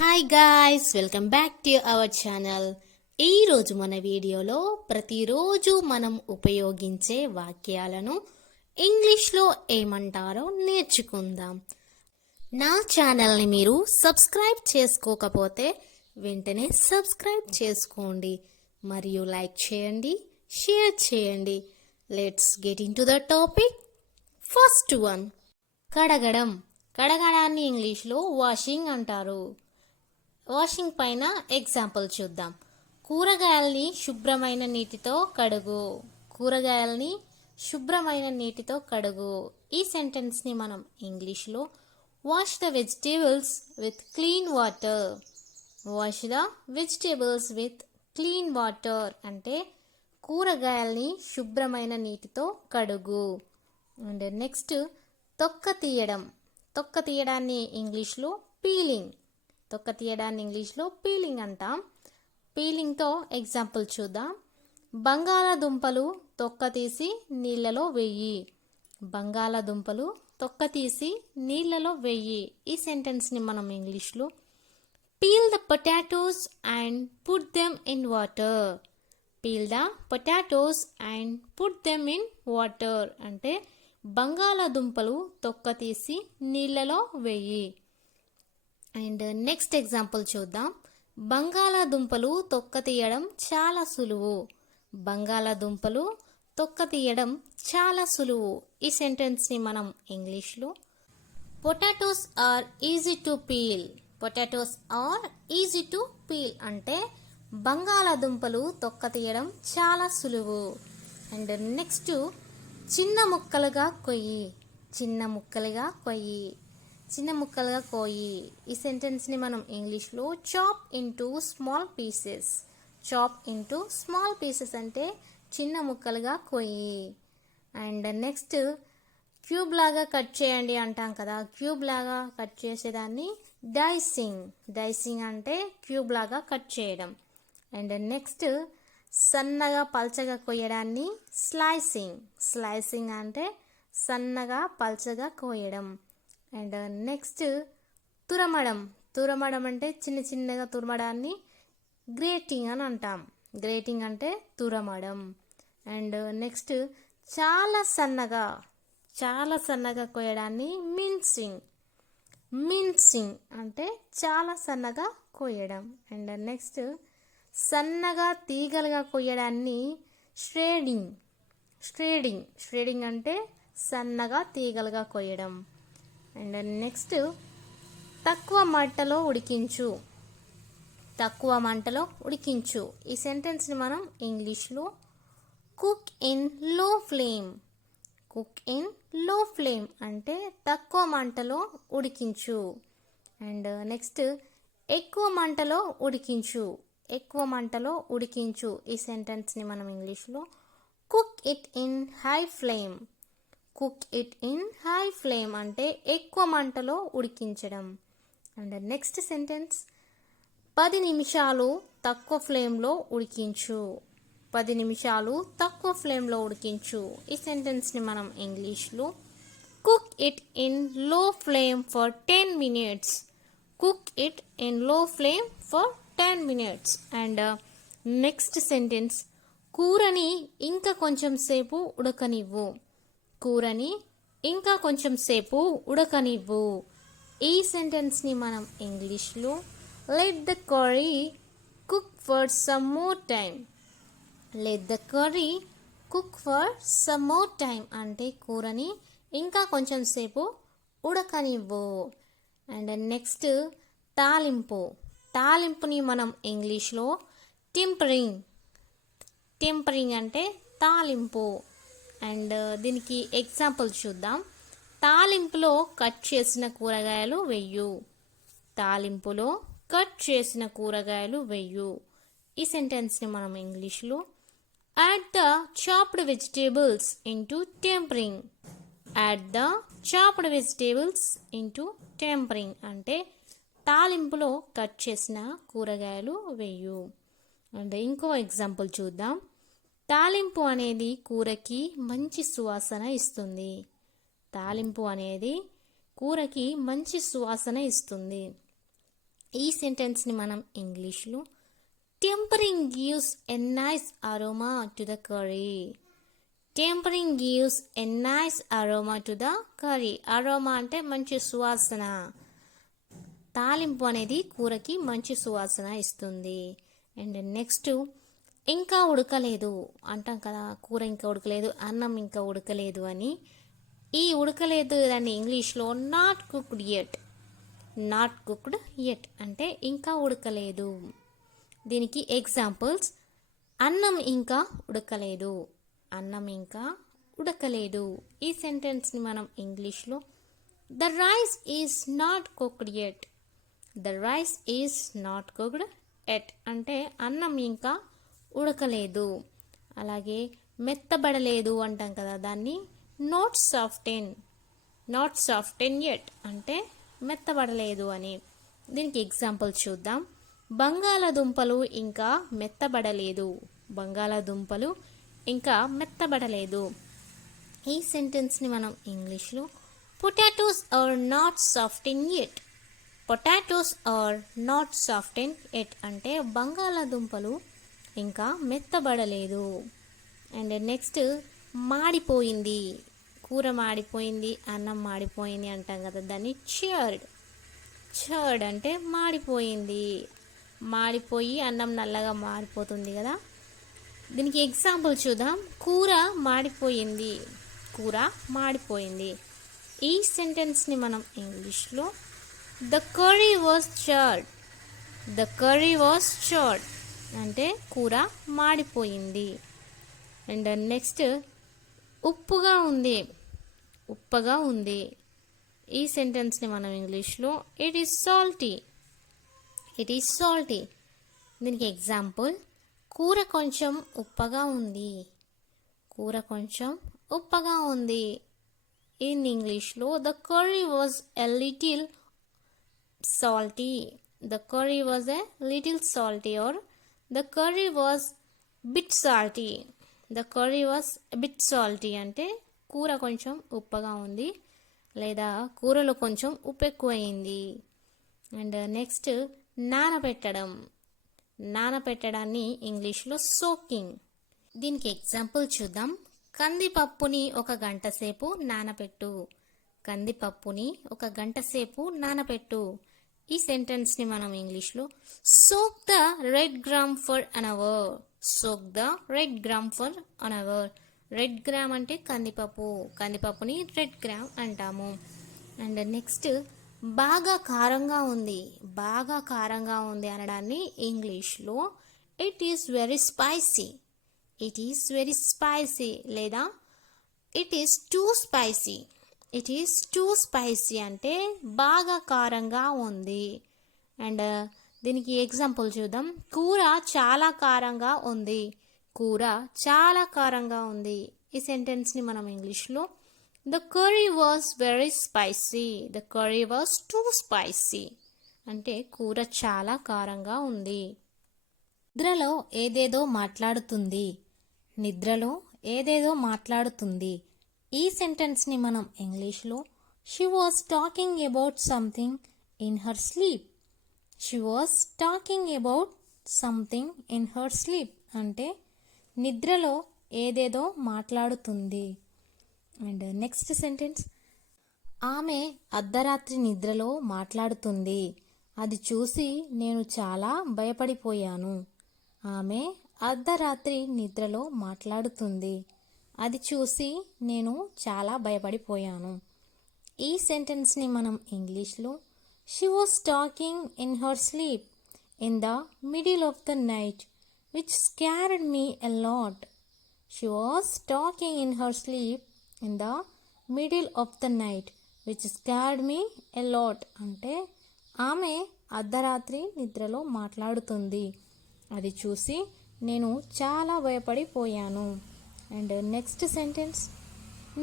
Hi guys, welcome back to our channel. ఈరోజు మన వీడియోలో ప్రతిరోజు మనం ఉపయోగించే వాక్యాలను ఇంగ్లీష్లో ఏమంటారో నేర్చుకుందాం. నా ఛానల్ని మీరు సబ్స్క్రైబ్ చేసుకోకపోతే వెంటనే సబ్స్క్రైబ్ చేసుకోండి మరియు లైక్ చేయండి, షేర్ చేయండి. Let's get in to the topic. First one, కడగడం. కడగడాన్ని ఇంగ్లీష్లో వాషింగ్ అంటారు. వాషింగ్ పైన ఎగ్జాంపుల్ చూద్దాం. కూరగాయల్ని శుభ్రమైన నీటితో కడుగు. కూరగాయల్ని శుభ్రమైన నీటితో కడుగు. ఈ సెంటెన్స్ని మనం ఇంగ్లీష్లో wash the vegetables with clean water. Wash the vegetables with clean water అంటే కూరగాయల్ని శుభ్రమైన నీటితో కడుగు. అండ్ నెక్స్ట్, తొక్క తీయడం. తొక్క తీయడాన్ని ఇంగ్లీష్లో పీలింగ్. తొక్క తీయడాన్ని ఇంగ్లీష్లో పీలింగ్ అంటాం. పీలింగ్తో ఎగ్జాంపుల్ చూద్దాం. బంగాళాదుంపలు తొక్క తీసి నీళ్ళలో వెయ్యి. బంగాళాదుంపలు తొక్క తీసి నీళ్ళలో వెయ్యి. ఈ సెంటెన్స్ని మనం ఇంగ్లీష్లో peel the potatoes and put them in water. Peel the potatoes and put them in water అంటే బంగాళాదుంపలు తొక్క తీసి నీళ్ళలో వెయ్యి. అండ్ నెక్స్ట్ ఎగ్జాంపుల్ చూద్దాం. బంగాళాదుంపలు తొక్క తీయడం చాలా సులువు. బంగాళాదుంపలు తొక్క తీయడం చాలా సులువు. ఈ సెంటెన్స్ని మనం ఇంగ్లీష్లో potatoes are easy to peel. Potatoes are easy to peel అంటే బంగాళాదుంపలు తొక్క తీయడం చాలా సులువు. అండ్ నెక్స్ట్, చిన్న ముక్కలుగా కొయ్యి. చిన్న ముక్కలుగా కొయ్యి. చిన్న ముక్కలుగా కోయి. ఈ సెంటెన్స్ని మనం ఇంగ్లీష్లో chop into small pieces. Chop into small pieces అంటే చిన్న ముక్కలుగా కోయి. అండ్ నెక్స్ట్, క్యూబ్ లాగా కట్ చేయండి అంటాం కదా. క్యూబ్ లాగా కట్ చేసేదాన్ని డైసింగ్. డైసింగ్ అంటే క్యూబ్ లాగా కట్ చేయడం. అండ్ నెక్స్ట్, సన్నగా పల్చగా కొయ్యడాన్ని స్లైసింగ్. స్లైసింగ్ అంటే సన్నగా పల్చగా కోయడం. And next, తురమడం. తురమడం అంటే చిన్న చిన్నగా తురమడాన్ని గ్రేటింగ్ అని అంటాం. గ్రేటింగ్ అంటే తురమడం. అండ్ నెక్స్ట్, చాలా సన్నగా కోయడాన్ని మిన్సింగ్. మిన్సింగ్ అంటే చాలా సన్నగా కోయడం. అండ్ నెక్స్ట్, సన్నగా తీగలుగా కొయ్యడాన్ని ష్రేడింగ్. ష్రేడింగ్ అంటే సన్నగా తీగలుగా కొయ్యడం. అండ్ నెక్స్ట్, తక్కువ మంటలో ఉడికించు. తక్కువ మంటలో ఉడికించు. ఈ సెంటెన్స్ని మనం ఇంగ్లీష్లో కుక్ ఇన్ లో ఫ్లేమ్. కుక్ ఇన్ లో ఫ్లేమ్ అంటే తక్కువ మంటలో ఉడికించు. అండ్ నెక్స్ట్, ఎక్కువ మంటలో ఉడికించు. ఎక్కువ మంటలో ఉడికించు. ఈ సెంటెన్స్ని మనం ఇంగ్లీష్లో cook it in high flame. Cook it in high flame అంటే ఎక్కువ మంటలో ఉడికించడం. అండ్ నెక్స్ట్ సెంటెన్స్, 10 నిమిషాలు తక్కువ ఫ్లేమ్లో ఉడికించు. 10 నిమిషాలు తక్కువ ఫ్లేమ్లో ఉడికించు. ఈ సెంటెన్స్ని మనం ఇంగ్లీష్లో కుక్ ఇట్ ఇన్ లో flame for 10 minutes. Cook it in లో flame for 10 minutes. And next sentence, కూరని ఇంకా కొంచెం సేపు ఉడకనివ్వు. కూరని ఇంకా కొంచెం సేపు ఉడకనివ్వు. ఈ సెంటెన్స్ని మనం ఇంగ్లీష్లో let the curry cook for some more time. Let the curry cook for some more time అంటే కూరని ఇంకా కొంచెం సేపు ఉడకనివ్వు. అండ్ నెక్స్ట్, తాలింపు. తాలింపుని మనం ఇంగ్లీష్లో టెంపరింగ్. టెంపరింగ్ అంటే తాలింపు. అండ్ దీనికి ఎగ్జాంపుల్ చూద్దాం. తాలింపులో కట్ చేసిన కూరగాయలు వెయ్యు. తాలింపులో కట్ చేసిన కూరగాయలు వెయ్యు. ఈ సెంటెన్స్ని మనం ఇంగ్లీష్లో add the chopped vegetables into tempering. Add the chopped vegetables into tempering అంటే తాలింపులో కట్ చేసిన కూరగాయలు వెయ్యు. అండ్ ఇంకో ఎగ్జాంపుల్ చూద్దాం. తాలింపు అనేది కూరకి మంచి సువాసన ఇస్తుంది. తాలింపు అనేది కూరకి మంచి సువాసన ఇస్తుంది. ఈ సెంటెన్స్ని మనం ఇంగ్లీష్లో tempering gives a nice aroma to the curry. Tempering gives a nice aroma to the curry. Aroma అంటే మంచి సువాసన. తాలింపు అనేది కూరకి మంచి సువాసన ఇస్తుంది. అండ్ నెక్స్ట్ ఇంకా ఉడకలేదు అంటాం కదా, కూర ఇంకా ఉడకలేదు, అన్నం ఇంకా ఉడకలేదు అని. ఈ ఉడకలేదు దాన్ని ఇంగ్లీష్లో not cooked yet. Not cooked yet అంటే ఇంకా ఉడకలేదు. దీనికి ఎగ్జాంపుల్స్: అన్నం ఇంకా ఉడకలేదు, అన్నం ఇంకా ఉడకలేదు. ఈ సెంటెన్స్ని మనం ఇంగ్లీష్లో the rice is not cooked yet. The rice is not cooked yet అంటే అన్నం ఇంకా ఉడకలేదు. అలాగే మెత్తబడలేదు అంటాం కదా, దాన్ని not soften. Not soften yet అంటే మెత్తబడలేదు అని. దీనికి ఎగ్జాంపుల్ చూద్దాం: బంగాళాదుంపలు ఇంకా మెత్తబడలేదు. బంగాళాదుంపలు ఇంకా మెత్తబడలేదు. ఈ సెంటెన్స్ని మనం ఇంగ్లీష్లో potatoes are not soften yet. Potatoes are not soften yet అంటే బంగాళాదుంపలు ఇంకా మెత్తబడలేదు. అండ్ నెక్స్ట్ మాడిపోయింది, కూర మాడిపోయింది, అన్నం మాడిపోయింది అంటాం కదా, దాన్ని చర్డ్. చర్డ్ అంటే మాడిపోయింది. మాడిపోయి అన్నం నల్లగా మారిపోతుంది కదా. దీనికి ఎగ్జాంపుల్ చూద్దాం: కూర మాడిపోయింది, కూర మాడిపోయింది. ఈ సెంటెన్స్ని మనం ఇంగ్లీష్లో the curry was charred. The curry was charred అంటే కూర మాడిపోయింది. అండ్ నెక్స్ట్ ఉప్పుగా ఉంది, ఉప్పగా ఉంది. ఈ సెంటెన్స్ని మనం ఇంగ్లీష్లో it is salty. It is salty. దీనికి ఎగ్జాంపుల్: కూర కొంచెం ఉప్పగా ఉంది, కూర కొంచెం ఉప్పగా ఉంది. ఇన్ ఇంగ్లీష్లో the curry was a little salty. The curry was a little salty or the curry was bit salty. The curry was bit salty అంటే కూర కొంచెం ఉప్పగా ఉంది లేదా కూరలో కొంచెం ఉప్పు ఎక్కువైంది. And next నానబెట్టడం. నానబెట్టడాన్ని ఇంగ్లీష్లో సోకింగ్. దీనికి ఎగ్జాంపుల్ చూద్దాం: కందిపప్పుని ఒక గంట సేపు నానబెట్టు. కందిపప్పుని ఒక గంట సేపు నానబెట్టు. ఈ సెంటెన్స్ని మనం ఇంగ్లీష్లో soak the red gram for an hour. Soak the red gram for an hour. Red gram అంటే కందిపప్పు, కందిపప్పుని రెడ్ గ్రామ్ అంటాము. అండ్ నెక్స్ట్ బాగా కారంగా ఉంది. బాగా కారంగా ఉంది అనడాన్ని ఇంగ్లీష్లో it is very spicy. It is very spicy లేదా it is too spicy. It is too spicy అంటే బాగా కారంగా ఉంది. అండ్ దీనికి ఎగ్జాంపుల్ చూద్దాం: కూర చాలా కారంగా ఉంది. కూర చాలా కారంగా ఉంది. ఈ సెంటెన్స్ని మనం ఇంగ్లీష్లో the curry was very spicy. The curry was two spicy అంటే కూర చాలా కారంగా ఉంది. నిద్రలో ఏదేదో మాట్లాడుతుంది. నిద్రలో ఏదేదో మాట్లాడుతుంది. ఈ సెంటెన్స్ని మనం ఇంగ్లీష్లో she was talking about something in her sleep. She was talking about something in her sleep అంటే నిద్రలో ఏదేదో మాట్లాడుతుంది. అండ్ నెక్స్ట్ సెంటెన్స్: ఆమె అర్ధరాత్రి నిద్రలో మాట్లాడుతుంది. అది చూసి నేను చాలా భయపడిపోయాను. ఆమె అర్ధరాత్రి నిద్రలో మాట్లాడుతుంది. అది చూసి నేను చాలా భయపడిపోయాను. ఈ సెంటెన్స్ని మనం ఇంగ్లీష్లో she was talking in her sleep in the middle of the night which scared me a lot. She was talking in her sleep in the middle of the night which scared me a lot అంటే ఆమె అర్ధరాత్రి నిద్రలో మాట్లాడుతుంది. అది చూసి నేను చాలా భయపడిపోయాను. And next sentence: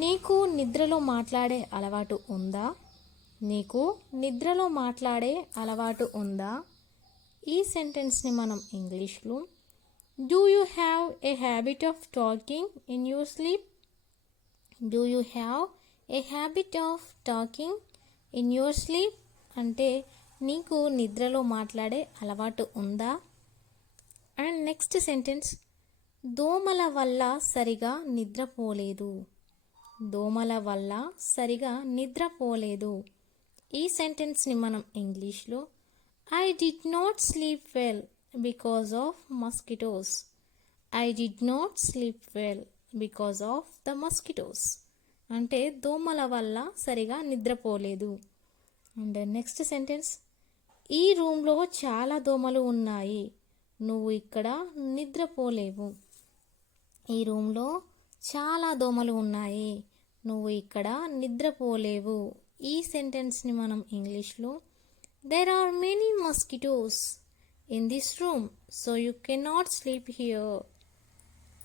నీకు నిద్రలో మాట్లాడే అలవాటు ఉందా? నీకు నిద్రలో మాట్లాడే అలవాటు ఉందా? ఈ సెంటెన్స్ని మనం ఇంగ్లీష్లో Do you have a habit of talking in your sleep? Do you have a habit of talking in your sleep? అంటే నీకు నిద్రలో మాట్లాడే అలవాటు ఉందా? అండ్ నెక్స్ట్ సెంటెన్స్, దోమల వల్ల సరిగా నిద్రపోలేదు. దోమల వల్ల సరిగా నిద్రపోలేదు. ఈ సెంటెన్స్ని మనం ఇంగ్లీష్లో I did not sleep well because of mosquitoes. I did not sleep well because of the mosquitoes అంటే దోమల వల్ల సరిగా నిద్రపోలేదు. అండ్ నెక్స్ట్ సెంటెన్స్, ఈ రూమ్లో చాలా దోమలు ఉన్నాయి, నువ్వు ఇక్కడ నిద్రపోలేవు. ఈ రూమ్లో చాలా దోమలు ఉన్నాయి, నువ్వు ఇక్కడ నిద్రపోలేవు. ఈ సెంటెన్స్ని మనం ఇంగ్లీష్లో there are many mosquitoes in this room so you cannot sleep here.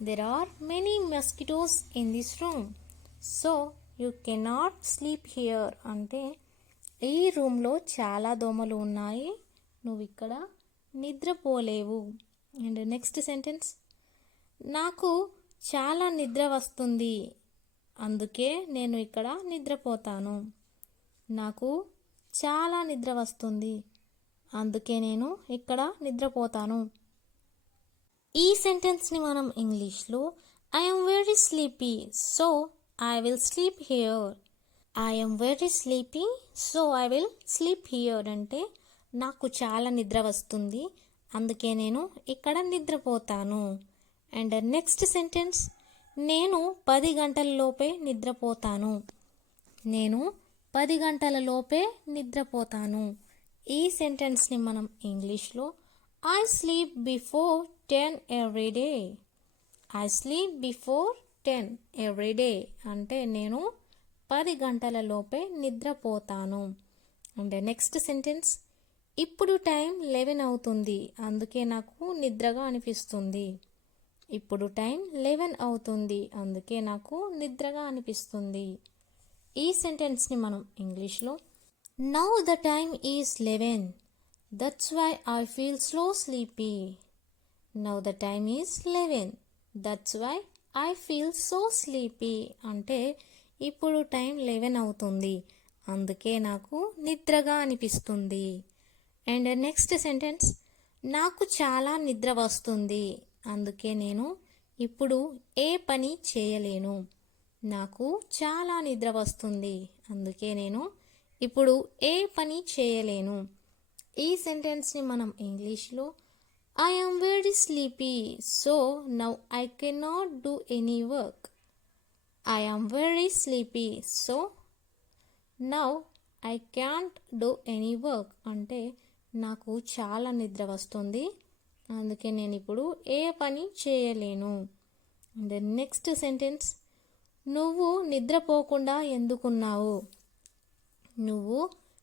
There are many mosquitoes in this room so you cannot sleep here అంటే ఈ రూమ్లో చాలా దోమలు ఉన్నాయి, నువ్వు ఇక్కడ నిద్రపోలేవు. అండ్ నెక్స్ట్ సెంటెన్స్, నాకు చాలా నిద్ర వస్తుంది, అందుకే నేను ఇక్కడ నిద్రపోతాను. నాకు చాలా నిద్ర వస్తుంది, అందుకే నేను ఇక్కడ నిద్రపోతాను. ఈ సెంటెన్స్ని మనం ఇంగ్లీష్లో I am very sleepy so I will sleep here. I am very sleepy so I will sleep here అంటే నాకు చాలా నిద్ర వస్తుంది, అందుకే నేను ఇక్కడ నిద్రపోతాను. అండ్ నెక్స్ట్ సెంటెన్స్, నేను 10 గంటల లోపే నిద్రపోతాను. నేను 10 గంటల లోపే నిద్రపోతాను. ఈ సెంటెన్స్ని మనం ఇంగ్లీష్లో I sleep before 10 every day. I sleep before 10 every day అంటే నేను 10 గంటల లోపే నిద్రపోతాను. అండ్ నెక్స్ట్ సెంటెన్స్, ఇప్పుడు టైం 11 అవుతుంది, అందుకే నాకు నిద్రగా అనిపిస్తుంది. ఇప్పుడు టైం 11 అవుతుంది, అందుకే నాకు నిద్రగా అనిపిస్తుంది. ఈ సెంటెన్స్ని మనం ఇంగ్లీష్లో now the time is 11 that's why I feel so sleepy. Now the time is 11 that's why I feel so sleepy అంటే ఇప్పుడు టైం 11 అవుతుంది, అందుకే నాకు నిద్రగా అనిపిస్తుంది. అండ్ నెక్స్ట్ సెంటెన్స్, నాకు చాలా నిద్ర వస్తుంది, అందుకే నేను ఇప్పుడు ఏ పని చేయలేను. నాకు చాలా నిద్ర వస్తుంది, అందుకే నేను ఇప్పుడు ఏ పని చేయలేను. ఈ సెంటెన్స్ని మనం ఇంగ్లీష్లో I am very sleepy so now I cannot do any work. I am very sleepy so now I can't do any work అంటే నాకు చాలా నిద్ర వస్తుంది, అందుకే నేను ఇప్పుడు ఏ పని చేయలేను. అండ్ నెక్స్ట్ సెంటెన్స్, నువ్వు నిద్రపోకుండా ఎందుకున్నావు. నువ్వు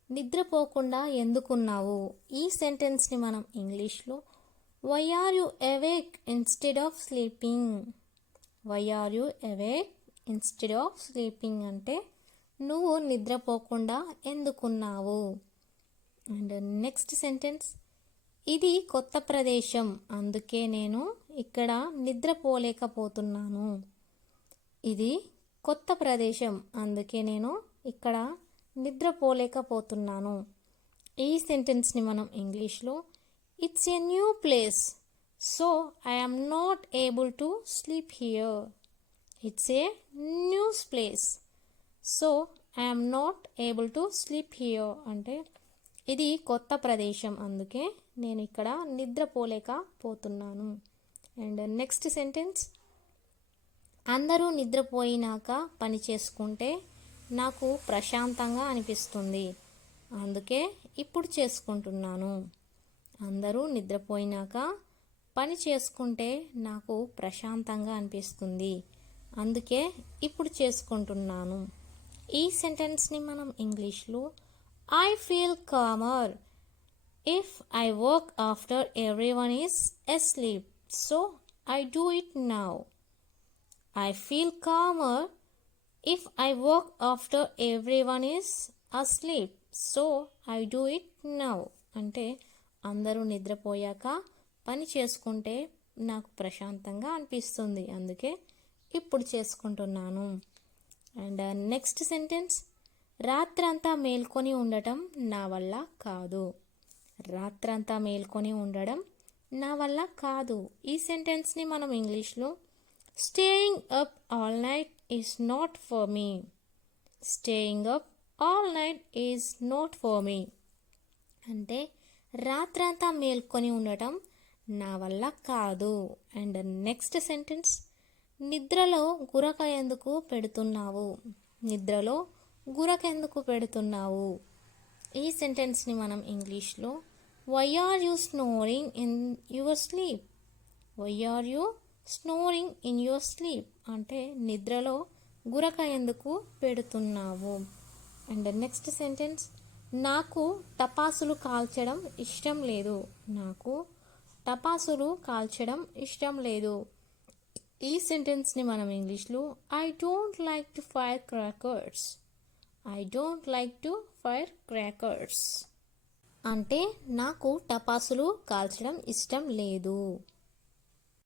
నిద్రపోకుండా ఎందుకున్నావు. ఈ సెంటెన్స్ని మనం ఇంగ్లీష్లో why are you awake instead of sleeping. Why are you awake instead of sleeping అంటే నువ్వు నిద్రపోకుండా ఎందుకున్నావు. అండ్ నెక్స్ట్ సెంటెన్స్, ఇది కొత్త ప్రదేశం, అందుకే నేను ఇక్కడ నిద్రపోలేకపోతున్నాను. ఇది కొత్త ప్రదేశం, అందుకే నేను ఇక్కడ నిద్రపోలేకపోతున్నాను. ఈ సెంటెన్స్ని మనం ఇంగ్లీష్లో it's a new place so I am not able to sleep here. It's a new place so I am not able to sleep here అంటే ఇది కొత్త ప్రదేశం, అందుకే నేను ఇక్కడ నిద్రపోలేకపోతున్నాను. అండ్ నెక్స్ట్ సెంటెన్స్, అందరూ నిద్రపోయినాక పని చేసుకుంటే నాకు ప్రశాంతంగా అనిపిస్తుంది, అందుకే ఇప్పుడు చేసుకుంటున్నాను. అందరూ నిద్రపోయినాక పని చేసుకుంటే నాకు ప్రశాంతంగా అనిపిస్తుంది, అందుకే ఇప్పుడు చేసుకుంటున్నాను. ఈ సెంటెన్స్ని మనం ఇంగ్లీష్లో I feel comer if I work after everyone is asleep so I do it now. I feel comer if I work after everyone is asleep so I do it now అంటే అందరూ నిద్రపోయాక పని చేసుకుంటే నాకు ప్రశాంతంగా అనిపిస్తుంది, అందుకే ఇప్పుడు చేసుకుంటున్నాను. అండ్ నెక్స్ట్ సెంటెన్స్, రాత్రంతా మేల్కొని ఉండటం నా వల్ల కాదు. రాత్రంతా మేల్కొని ఉండడం నా వల్ల కాదు. ఈ సెంటెన్స్ని మనం ఇంగ్లీష్లో staying up all night is not for me. Staying up all night is not for me అంటే రాత్రంతా మేల్కొని ఉండటం నా వల్ల కాదు. అండ్ నెక్స్ట్ సెంటెన్స్, నిద్రలో గురక ఎందుకు పెడుతున్నావు. నిద్రలో గురక ఎందుకు పెడుతున్నావు. ఈ సెంటెన్స్ని మనం ఇంగ్లీష్లో why are you snoring in your sleep. Why are you snoring in your sleep అంటే నిద్రలో గురక ఎందుకు పెడుతున్నావు. అండ్ నెక్స్ట్ సెంటెన్స్, నాకు టపాసులు కాల్చడం ఇష్టం లేదు. నాకు టపాసులు కాల్చడం ఇష్టం లేదు. ఈ సెంటెన్స్ని మనం ఇంగ్లీష్లో I don't like to fire crackers. I don't like to fire crackers అంటే నాకు టపాసులు కాల్చడం ఇష్టం లేదు.